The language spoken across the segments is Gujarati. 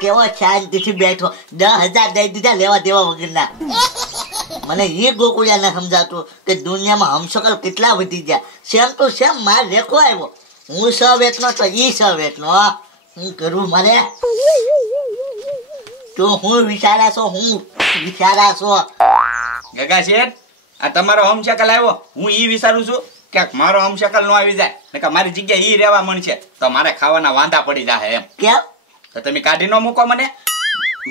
કેવો શાંતિથી બેઠો 10,000 દઈ દીધા લેવા દેવા વગરના. મને એ ગોકુળિયા ન સમજાતું કે દુનિયામાં હમશકલ કેટલા વધી ગયા. સેમ તો સેમ માર રેખો આવ્યો. હું સ વેચનો તો ઈ સ વેચનો. હું કરું મારે તો હું વિચારા છો ગગા શેઠ, આ તમારો હમશકલ આવ્યો. હું ઈ વિચારું છું કે મારો હમશકલ નો આવી જાય ને કે મારી જગ્યાએ ઈ રહેવા મળશે તો મારે ખાવાના વાંધા પડી જાય એમ. કેમ? તો તમે કાઢી ન મૂકો મને.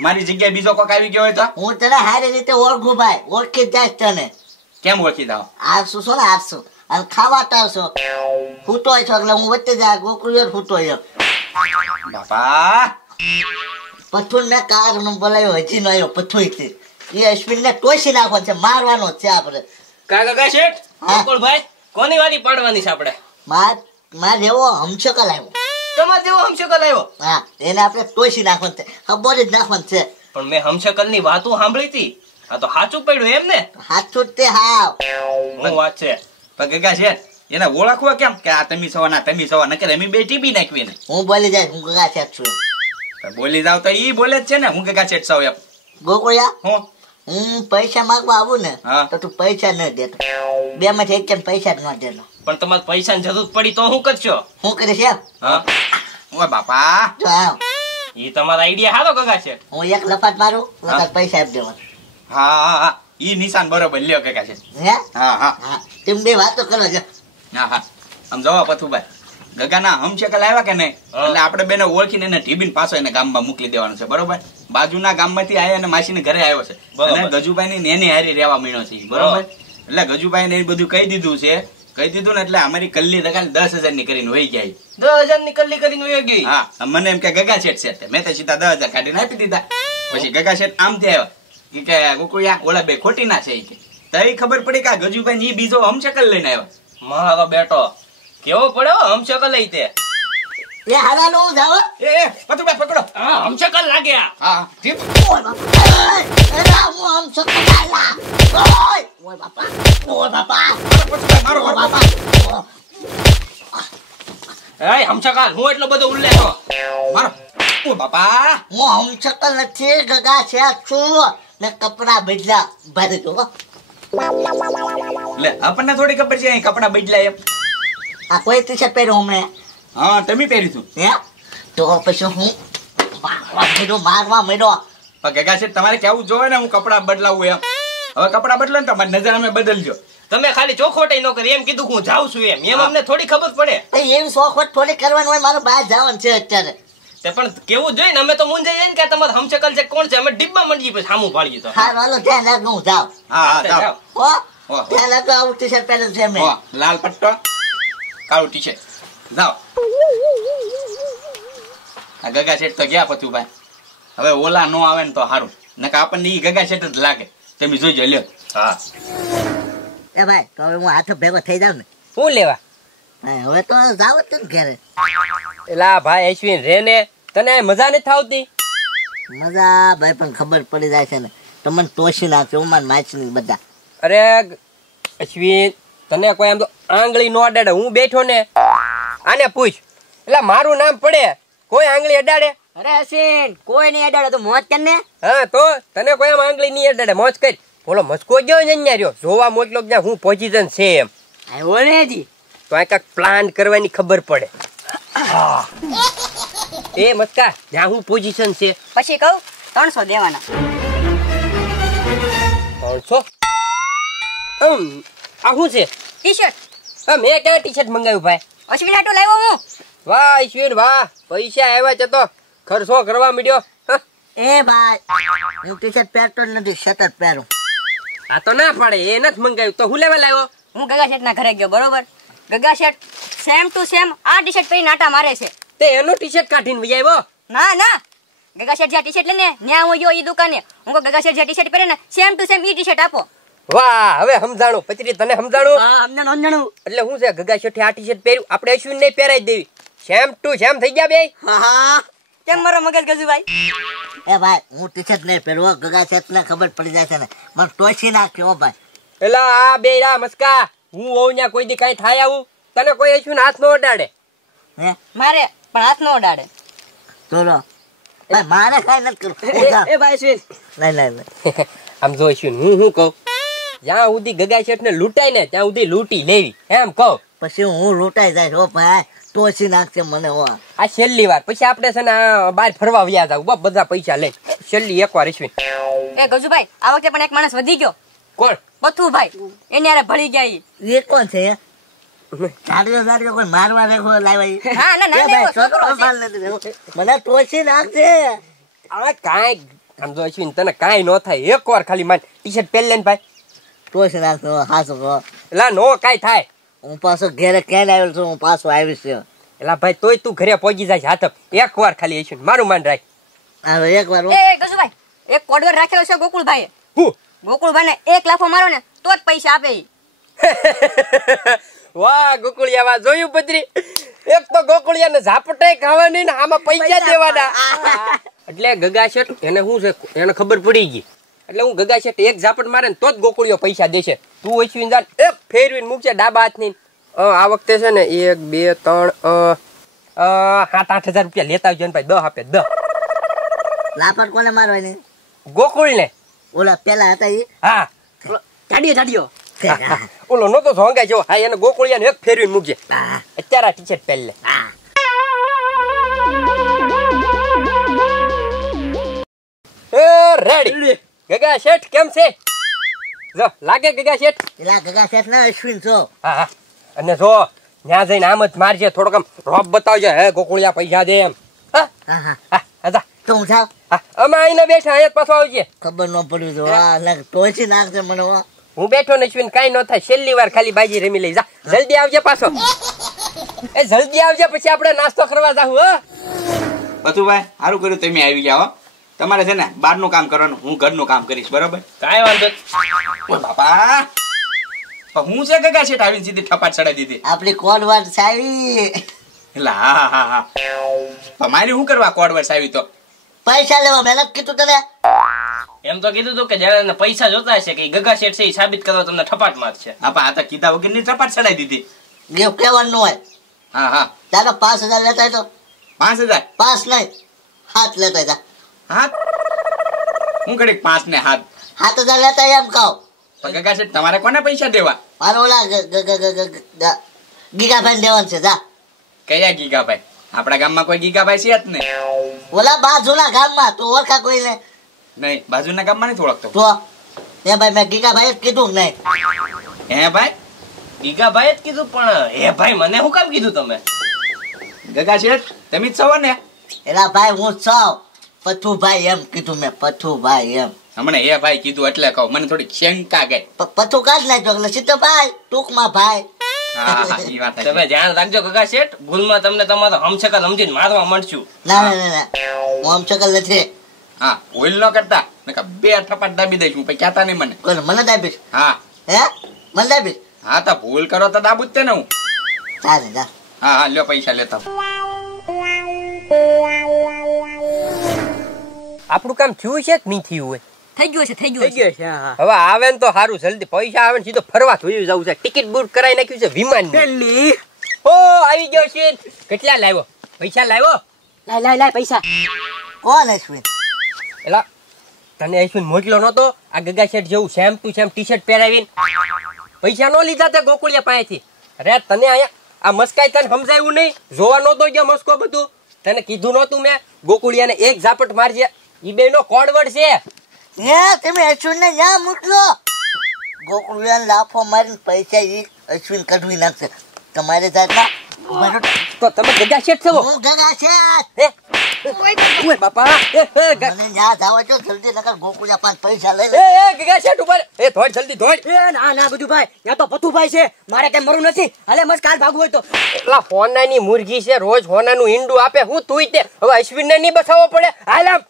મારી જગ્યાએ બીજો કોક આવી ગયો હોય તો હું તને સારી રીતે ઓળખું ભાઈ. ઓળખી જ જાય તને. કેમ ઓળખી જાવ? આરસું છો ને આરસું અને ખાવા તારશો ફૂટોય છો એટલે હું વચ્ચે જાય ગોકુળિયો ફૂટોય. બાપા પથ્થુર ને કાર નો બોલાયો હજી નો આવ્યો પથ્થુર થી. એ અશ્વિન ને ટોસી નાખવાનો છે, મારવાનો છે આપણે. ગગા શેઠ, ગોકુળભાઈ કોની વારી પાડવાની છે આપણે? માર જેવો હમશકલ આવ્યો. તમાર જેવો હમશકલ આવ્યો? હા, એને આપણે ટોસી નાખવાનું છે, ખબર જ નાખવાનું છે. પણ મેં હમશકલ ની વાતો સાંભળી હતી. આ તો સાચું પડ્યું એમ ને? સાચું જ તે. હાવ હું વાત છે. પણ ગગા શેઠ, એને ઓળખવા કેમ કે આ તમે સવા નકર અમે બે ટીપી નાખવી ને. હું બોલી જાય હું ગગા શેઠ છું. બોલી જાવ તો ઈ બોલે જ છે ને હું ગગા શેઠ સૌ એમ. ગોકુળિયા, હું પૈસા માંગવા આવું ને હા. તો તું પૈસા ન દેતો. બે માંથી એક કેમ પૈસા જ ન દેતો. પણ તમારે પૈસાની જરૂર પડી તો શું કરશો? હું કરીશ એમ? હા. ઓય બાપા, જો આવ ઈ તમારો આઈડિયા હારો ગગા શેઠ. હું એક લફાટ મારું લફાટ પૈસા આપી દેવાનું. હા ઈ નિશાન બરોબર લ્યો ગગા શેઠ. હે? હા હા, તેમ બે વાતો કરો છો. હા આમ જવા પથુભાઈ, ગગાના હમશકલ આવ્યા કે નહીં એટલે આપણે બેને ઓળખીને એને ટીબીન પાછો એને ગામમાં મોકલી દેવાનું છે. બરોબર? બાજુના ગામમાંથી આયા અને માસીને ઘરે આવ્યો છે અને ગજુભાઈ ની એની હારી રહેવા મીણો છે. બરોબર? એટલે ગજુભાઈ ને બધું કહી દીધું છે. કહી દીધું ને એટલે અમારી કલ્લી રકાલ 10,000 ની કરીને વહી ગયા. 10,000 ની કલ્લી કરીને વહી ગઈ? હા, મને એમ કે ગગા શેઠ છે. મેં તો સીધા 10,000 કાઢીને આપી દીધા. પછી ગગા શેઠ આમથી આવ્યા કે ગોકુળિયા ઓલા બે ખોટી ના છે કે તઈ ખબર પડી કે ગજુભાઈ ની બીજો હમશકલ લઈને આવ્યો. મારો બેટો કેવો પડ્યો હમશકલ લઈ તે. એ હારા નો જાવ. એ પથુભાઈ પકડો. હા, હમશકલ લાગ્યા. હા ઠીક. ઓય બાપા, એ રામુ હમશકલ આલા. ઓય બાપા, ઓય બાપા, પથુભાઈ મારો ઓય બાપા. એ હમશકલ હું એટલો બધો ઉલ્લેખો મારો. ઓ બાપા, હું હમશકલ નથી, ગગા શેઠ છું ને કપડા બદલા ભરે જો. લે આપણને થોડી ખબર છે અહીં કપડા બદલાય એમ. આ કોઈ ટી શર્ટ પહેર્યું હમણે? હા, તમે પહેરીશું. હે? તો પછી હું મારવા મળ્યો. પણ ગગા શેઠ તમારે કેવું જોવે ને હું કપડા બદલાવું એમ. હવે કપડા બદલો ને તમારી નજર અમે બદલજો. તમે ખાલી ચોખોટાઈ ન કરી એમ કીધું કે હું જાઉં છું એમ અમને થોડી ખબર પડે. એવી શોખ થોડી કરવાનું હોય. મારે બહાર જવાનું છે અત્યારે. તે પણ કેવું જોઈએ ને અમે તો મૂંઝાઈ જાય ને કે તમારે હમશકલ છે કોણ છે અમે ડિબ્બા મંડી પછી સામું પાડીએ તો. હા, હાલો ધ્યાન રાખ, હું જાઉં. હા જાઓ. હો, ધ્યાન રાખો. આવું ટી શર્ટ પહેરેલું છે મેં. લાલ પટ્ટો, કાળું ટી શર્ટ. જાઓ. આ ગગા શેઠ તો ગયા પથુભાઈ. હવે ઓલા નો આવે ને તો સારું, નકર આપણને ઈ ગગા શેઠ જ લાગે. તમે જોઈજો લ્યો. હા. એ ભાઈ, તો હવે હું હાથ ભેગો થઈ જાઉં ને. શું લેવા? હા, હવે તો જાવ જ ને ઘરે. એલા ભાઈ અશ્વિન રે ને તને મજા નથી આવતી? મજા ભાઈ પણ ખબર પડી જાય છે ને. તમને ટોસી નાખ્યો માર માછલી બધા. અરે અશ્વિન, તને કોઈ આમ તો આંગળી નો અડાડે. હું બેઠો ને આને પૂછ, એટલે મારું નામ પડે કોઈ આંગળી અડાડે? અરે અશ્વિન, કોઈ નહીં અડાડે તો મોજ કર ને. હા, તો તને કોઈ આમ આંગળી નહીં અડાડે, મોજ કર. બોલો મસ્કો ગયો ને અહીંયા રહ્યો જોવા મોકલો જ્યાં હું પોઝિશન છે એમ. આવ્યો ને હજી તો આ કાંઈક પ્લાન કરવાની ખબર પડે. એ મસ્કા જ્યાં હું પોઝિશન છે પછી કહું 300 દેવાના. 300? આ શું છે? ટી શર્ટ મેં ક્યાં ટી શર્ટ મંગાવ્યું ભાઈ? અશ્વિન હાટુ લાવ્યો હું. વાહ અશ્વિન વાહ, પૈસા આવ્યા છે તો ખર્ચો કરવા માંડ્યો. એ ભાઈ, હું ટી શર્ટ પહેરતો જ નથી, શર્ટ જ પહેરું. આ તો ના પાડે, એ નથી મંગાવ્યું તો હું લેવા લાવ્યો? હું ગગા શેઠ ના ઘરે ગયો બરોબર. ગગા શેઠ સેમ ટુ સેમ આ ટી શર્ટ પહેરીને આટા મારે છે. તે એનો ટી શર્ટ કાઢીને વહી આવ્યો? ના ના, ગગા શેઠ જ્યાં ટી શર્ટ લઈને ન્યા હું ગયો ઈ દુકાને. હું કહું ગગા શેઠ જ્યાં ટી શર્ટ પહેરે ને સેમ ટુ સેમ ઈ ટી શર્ટ આપો. વાહ, હવે સમજાણું. પચરી તને સમજાણું? હા, સમજાણું. એટલે શું છે, ગગા શેઠે આ ટી શર્ટ પહેર્યું, આપણે અશ્વિન ને પહેરાઈ દેવી. સેમ ટુ સેમ થઈ ગયા બે. હા, કેમ મારો મગજ ગજુભાઈ? એ ભાઈ, હું ટી શર્ટ નહીં પહેરવો. ગગા શેઠ ને ખબર પડી જાય છે ને, મને ટોસી નાખ્યો ભાઈ. એલા આ બે રા મસ્કા, હું હોઉં ત્યાં કોઈ દી કઈ થાય આવું? તને કોઈ અશ્વિન હાથ નો અડાડે? હે? મારે પણ હાથ નો અડાડે. ચલો ભાઈ મારે કાંઈ નથી કરવું. એ ભાઈ અશ્વિન, નહીં નહીં નહીં. આમ જો અશ્વિન હું શું કહું, જ્યાં સુધી ગગા શેઠ ને લૂંટાય ને ત્યાં સુધી લૂંટી લેવી એમ કહું. પછી હું લૂંટાઈ જાય હો ભાઈ, ટોચી નાખશે મને હો. આ છેલ્લી વાર, પછી આપણે છે ને આ બહાર ફરવા વ્યા જાવ બધા પૈસા લઈ. છેલ્લી એકવાર અશ્વિન. એ ગજુભાઈ આ વખતે પણ એક માણસ વધી ગયો. કોણ? બથુભાઈ, એને યારે ભળી ગયા ઈ. એ કોણ છે? જાડ્યો કોઈ મારવા રેખો લાવ્યા? હા ના ના ભાઈ એવો છોકરો છોકરો છે. માર નથી રહ્યો. મને ટોચી નાખશે. આ કાંઈ આમ જો અશ્વિન તને કાંઈ ન થાય, એકવાર ખાલી માન ટી શર્ટ પહેરી લે ને ભાઈ. ટોચી નાખશે હાસો કહો. એલા નો કાંઈ થાય. હું પાછો ઘેરે ક્યાં આવેલો છું, હું પાછો આવીશ. એલા ભાઈ તોય તું ઘરે પહોંચી જાય હાથ. એકવાર ખાલી અશ્વિન મારું માન રાખ. હવે એક વાર એ ગજુભાઈ એક કોડવર રાખેલો છે ગોકુળભાઈએ. હું ગોકુળભાઈને એક લાફો મારો ને તો જ પૈસા આપે ઈ. વાહ ગોકુળિયા વાહ, જોયું પત્રી? એક તો ગોકુળિયા ને ઝાપટાઈ ખાવાની ને આમાં પૈસા દેવાના. એટલે ગગા શેઠ એને શું છે, એને ખબર પડી ગઈ. એટલે હું ગગા શેઠ એક ઝાપટ મારે ને તો જ ગોકુળિયો પૈસા દેશે. તું અશ્વિન જા એક ફેરવીને મૂકશે ડાબા હાથની. આ વખતે છે ને 1 2 3 7-8 હજાર રૂપિયા લેતા આવજો ને ભાઈ. 10 આપે 10. લાપટ કોને મારવાની? ગોકુળ ને. ઓલા પેલા હતા એ? હા જાડિયો. ઓલો નતો સોંગાય જો. હા એને ગોકુળિયા ને એક ફેરવીને મૂકજે. અત્યારે આ ટી શર્ટ પહેરી લે. રેડી. ગગા શેઠ કેમ છે? જો લાગે ગગા શેઠ? પેલા ગગા શેઠ ના અશ્વિન છો. હા હા. અને જો ત્યાં જઈને આમ જ મારજે, થોડોક આમ રોપ બતાવજે. હે ગોકુળિયા પૈસા દે એમ. હા હા હા. હા હા. તો હું થાવ. હા અમે આઈને બેઠા, અહીંયા પાછો આવજે. ખબર ન પડ્યું તો આ ટોચી નાખશે મને હો. હું બેઠો ને અશ્વિન, કાંઈ ન થાય. છેલ્લી વાર ખાલી બાજી રમી લઈ જા. જલ્દી આવજે પાછો. એ જલ્દી આવજે, પછી આપણે નાસ્તો કરવા જાવ. હો બથુભાઈ સારું કર્યું તમે આવી ગયા હો. તમારે છે ને બહારનું કામ કરવાનું, હું ઘરનું કામ કરીશ. બરોબર? કાંઈ વાંધો. ઓય બાપા, પણ હું છે ગગા શેઠ આવીને સીધી ઠપાટ ચડાઈ દીધી. આપણી કોડ વાત સાવી. એટલે હા હા હા. પણ મારી શું કરવા કોડ વર્ષ આવી તો? પૈસા લેવા મહેનત કીધું તને. એમ તો કીધું તું કે જયારે એને પૈસા જોતા હશે કે ઈ ગગા શેઠ છે ઈ સાબિત કરવા તમને ઠપાટ મારશે. હા પણ આ તો કીધા વગર ની ઠપાટ ચડાઈ દીધી. ગિફ્ટ કહેવાનું હોય. હા હા. ચાલો 5000 લેતા હોય તો 5000? 5 નહીં 7 લેતા જા. હાથ હું કરી 5 ને હાથ? 7000 લેતા હોય એમ કહો. પણ ગગા શેઠ તમારે કોને પૈસા દેવા? મારો ઓલા ગીગાભાઈ દેવાનું છે જા. કયા ગીગાભાઈ? આપણા ગામમાં કોઈ ગીગાભાઈ છે જ ને. ઓલા બાજુના ગામમાં તું ઓળખા કોઈને? નહીં, બાજુના ગામમાં નથી ઓળખતો. તો એ ભાઈ મેં ગીગાભાઈ જ કીધું નહીં. હે ભાઈ? ગીગાભાઈ જ કીધું, પણ હે ભાઈ મને શું કામ કીધું તમે? ગગા શેઠ તમે જ છો ને? એલા ભાઈ હું છું પથુભાઈ એમ કીધું મેં. પથુભાઈ એમ હમણાં હે ભાઈ કીધું એટલે કહું, મને થોડી શંકા ગઈ. પથુ કાઢ નાખ્યો એટલે સીતોભાઈ ટૂંકમાં ભાઈ. હા હા ઈ વાત છે. તમે ધ્યાન રાખજો ગગા શેઠ, ભૂલમાં તમને તમારો હમશકલ સમજીને મારવા માંડશું. ના ના ના હું આમ શકલ નથી. હા ભૂલ ન કરતા, નકર 2 ઠપાટ દાબી દઈશું પછી કહેતા નહીં મને. કોને મને દાબીશ? હા હે મને દાબીશ? હા તો ભૂલ કરો તો દાબુ જ તે ને હું. ચાલે જા. હા હા લ્યો પૈસા લેતા. આપણું કામ થયું છે કે નહીં થયું હોય? થઈ ગયું છે થઈ થઈ ગયું છે. ગયો છે. હા હવે આવે ને તો સારું, જલ્દી પૈસા આવે ને સીધો ફરવા થયું જવું છે. ટિકિટ બુક કરાવી નાખ્યું છે વિમાન. ઓ આવી ગયો છે. કેટલા લાવ્યો? પૈસા લાવ્યો? લાય પૈસા. કોણ અશ્વિન? એલા તને અશ્વિન મોકલો નતો આ ગગા શેઠ જેવું same to same T shirt પહેરાવીને? પૈસા નો લીધા તે ગોકુળિયા પાસેથી. અરે તને અહીંયા આ મસ્કાઈ તને સમજાયું નહીં? જોવા નતો ગયા મસ્કો બધું? તને કીધું નતું મેં ગોકુળિયાને એક ઝાપટ મારજે? ઈ બે નો કોડવર્ડ છે. હે તમે અશ્વિન ને ન્યા મોકલો. ગોકુળિયાને લાફો મારીને પૈસા ઈ અશ્વિન કઢવી નાખશે. તમારે જાતના તો તમે ગગા શેઠ છો? હું ગગા શેઠ. હે ઓય બાપા. મને ન્યા જાવ છો જલ્દી, નકર ગોકુળિયા પાંચ પૈસા લઈ લે. એ ગગા શેઠ ઉપર. એ થોડ જલ્દી થોડ. ના ગજુભાઈ, ત્યાં તો પથુભાઈ છે, મારે કઈ મરું નથી. હાલે મસ્ત કાલ ભાગવું હોય તો. એટલા હોનાની મુરગી છે, રોજ હોનાનું ઈંડું આપે. હું તુંય તે હવે અશ્વિનને નહીં બસાવવો પડે? હાલ આમ.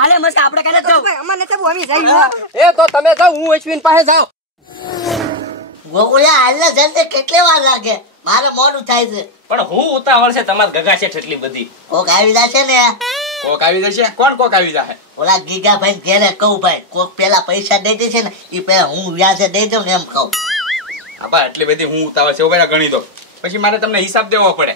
હાલે મસ્ત આપણે કાલે જાવ. ગજુભાઈ, અમારે નથી આવું, અમે જઈએ. એ તો તમે જાઓ, હું અશ્વિન પાસે જાઉં. ગોકુળિયા હાલ ને જલ્દી, કેટલી વાર લાગે? મારે મોડું થાય છે. પણ હું ઉતાવળ છે તમારા ગગા શેઠ એટલી બધી? કોક આવી જશે ને. કોક આવી જશે? કોણ કોક આવી જશે? ઓલા ગીગાભાઈ ઘેરે કહું ભાઈ, કોક પેલા પૈસા દઈ દે છે ને એ પેલા હું વ્યાજે દઈ દઉં ને એમ કહું. આપા એટલી બધી હું ઉતાવળ છે, ઉભા ગણી દો, પછી મારે તમને હિસાબ દેવો પડે.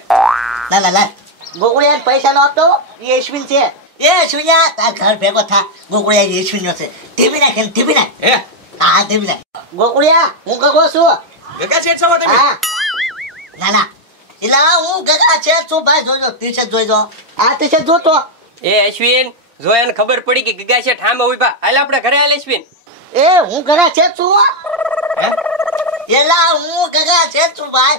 ના ના ના ગોકુળિયા પૈસા નો આપતો એ અશ્વિન છે. એ અશ્વિનિયા તાર ઘર ભેગો થા. ગોકુળિયા એ અશ્વિન છે. ટીવી નાખ એને ટીવી નાખ. હે હા ટીવી નાખ. ગોકુળિયા હું ગગો છું. ગગા શેઠ છો તમે? હા ના ના એલા હું ગગા છે છું ભાઈ. જોજો ટી-શર્ટ જોઈજો. આ ટી-શર્ટ જોતો. એ અશ્વિન જો એને ખબર પડી કે ગગા શેઠ ઠામે ઉભા, હાલ આપણે ઘરે હાલ અશ્વિન. એ હું ગગા છે છું. હે એલા હું ગગા છે છું ભાઈ.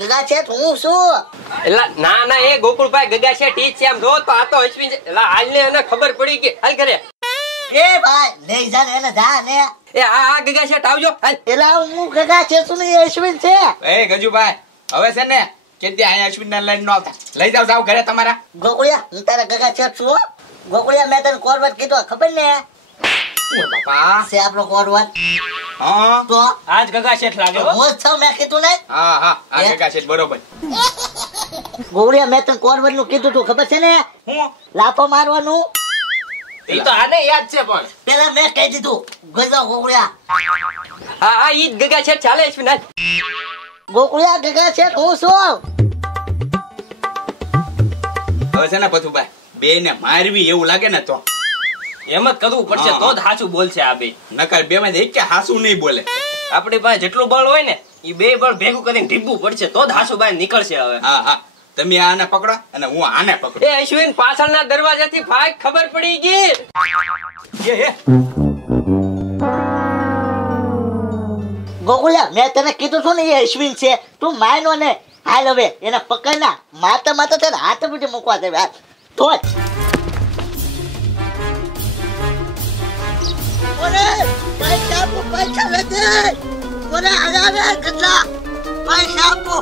ગગા છે હું છું. એલા ના ના એ ગોકુળભાઈ ગગા શેઠ ઈ જ છે. આમ જો તો આ તો અશ્વિન છે. એલા હાલ ને એને ખબર પડી કે હાલ ઘરે. એ ભાઈ લઈ જા ને એને જા ને. એ હા ગગા શેઠ આવજો હાલ. એલા હું ગગા છે છું ને એ અશ્વિન છે. એ ગજુભાઈ હવે છે ને કે તે અહીંયા અશ્વિન ના લઈને ન આવતા. લઈ જાવ જાવ ઘરે તમારા. ગોકુળિયા હું તારા ગગા છે છું. ગોકુળિયા મેં તને કોરવટ કીધો ખબર ને બાપા છે આપણો કોરવટ. હા તો આજ ગગા શેઠ લાગે હો. હું જ છું મેં કીધું ને. હા હા આ ગગા શેઠ બરોબર. ગોકુળિયા મેં તને કોરવટ નું કીધું તું ખબર છે ને. હું લાફો મારવાનું એ તો આને યાદ છે પણ પેલા મેં કહી દીધું. ગજો ગોકુળિયા. હા હા ઈ જ ગગા શેઠ ચાલે અશ્વિન હાલ. ગોકુળિયા ગગા છે હું છું. હવે છે ને પથુભાઈ બે ને મારવી એવું લાગે ને તો એમ જ કરવું પડશે તો જ સાચું બોલશે આ બે. નકર બે માં એક કે હાસુ નહીં બોલે. આપણી પાસે જેટલું બળ હોય ને એ બે બળ ભેગું કરીને ઢીબવું પડશે તો જ હાસુ બહાર નીકળશે હવે. હા હા તમે આને પકડો અને હું આને પકડો. એ અશ્વિન પાછળના દરવાજાથી ભાગ ખબર પડી ગઈ. હે ગોકુળિયા મેં તને કીધું છું ને એ અશ્વિન છે. તું માયનો ને હાલ હવે એને પકડ ના. માતા માતા તને હાથ પીઠે મૂકવા દેવે. હાલ તો પૈસા આપો પૈસા લેતે. ઓરે હજારે કેટલા પૈસા આપો.